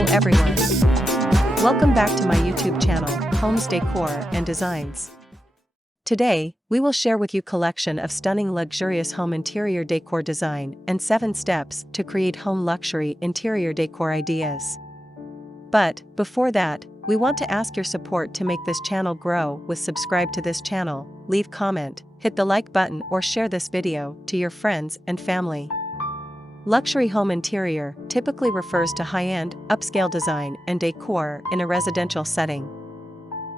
Hello everyone. Welcome back to my YouTube channel, Homes Decor and Designs. Today, we will share with you collection of stunning luxurious home interior decor design and 7 steps to create home luxury interior decor ideas. But, before that, we want to ask your support to make this channel grow with subscribe to this channel, leave comment, hit the like button or share this video to your friends and family. Luxury home interior typically refers to high-end, upscale design and decor in a residential setting.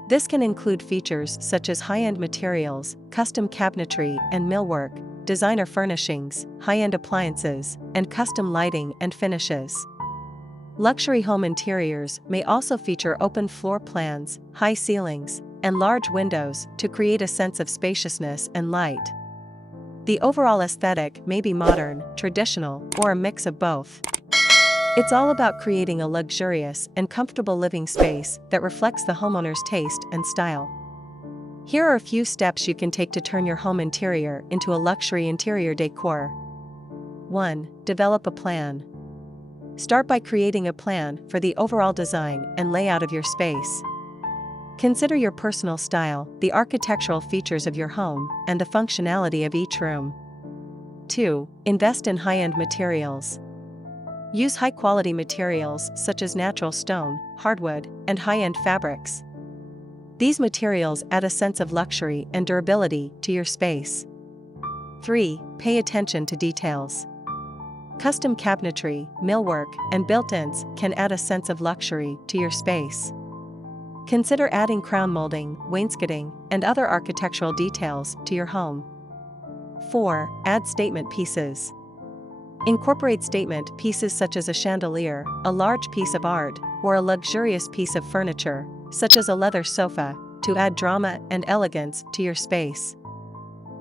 This can include features such as high-end materials, custom cabinetry and millwork, designer furnishings, high-end appliances, and custom lighting and finishes. Luxury home interiors may also feature open floor plans, high ceilings, and large windows to create a sense of spaciousness and light. The overall aesthetic may be modern, traditional, or a mix of both. It's all about creating a luxurious and comfortable living space that reflects the homeowner's taste and style. Here are a few steps you can take to turn your home interior into a luxury interior decor. 1. Develop a plan. Start by creating a plan for the overall design and layout of your space. Consider your personal style, the architectural features of your home, and the functionality of each room. 2. Invest in high-end materials. Use high-quality materials such as natural stone, hardwood, and high-end fabrics. These materials add a sense of luxury and durability to your space. 3. Pay attention to details. Custom cabinetry, millwork, and built-ins can add a sense of luxury to your space. Consider adding crown molding, wainscoting, and other architectural details to your home. 4. Add statement pieces. Incorporate statement pieces such as a chandelier, a large piece of art, or a luxurious piece of furniture, such as a leather sofa, to add drama and elegance to your space.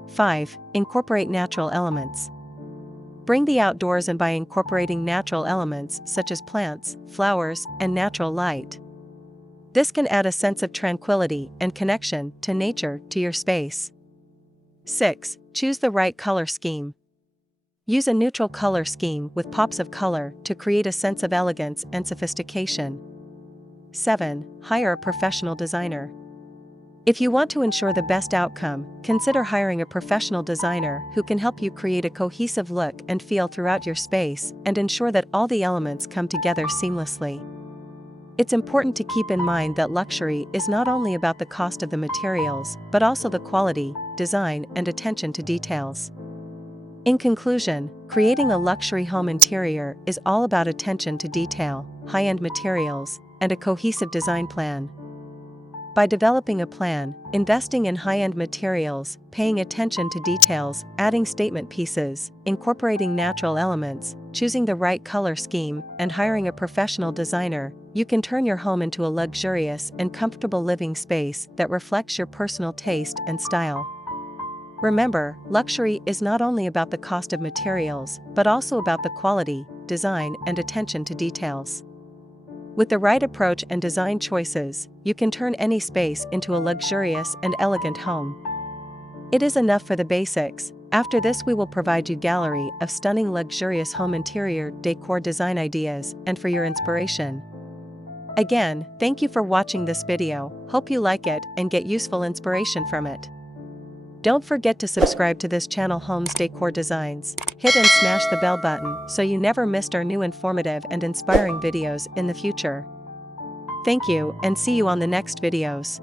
5. Incorporate natural elements. Bring the outdoors in by incorporating natural elements such as plants, flowers, and natural light. This can add a sense of tranquility and connection to nature to your space. 6. Choose the right color scheme. Use a neutral color scheme with pops of color to create a sense of elegance and sophistication. 7. Hire a professional designer. If you want to ensure the best outcome, consider hiring a professional designer who can help you create a cohesive look and feel throughout your space and ensure that all the elements come together seamlessly. It's important to keep in mind that luxury is not only about the cost of the materials, but also the quality, design, and attention to details. In conclusion, creating a luxury home interior is all about attention to detail, high-end materials, and a cohesive design plan. By developing a plan, investing in high-end materials, paying attention to details, adding statement pieces, incorporating natural elements, choosing the right color scheme, and hiring a professional designer, you can turn your home into a luxurious and comfortable living space that reflects your personal taste and style. Remember, luxury is not only about the cost of materials, but also about the quality, design, and attention to details. With the right approach and design choices, you can turn any space into a luxurious and elegant home. It is enough for the basics. After this, we will provide you a gallery of stunning luxurious home interior decor design ideas and for your inspiration. Again, thank you for watching this video. Hope you like it and get useful inspiration from it. Don't forget to subscribe to this channel, Homes Decor Designs. Hit and smash the bell button so you never missed our new informative and inspiring videos in the future. Thank you and see you on the next videos.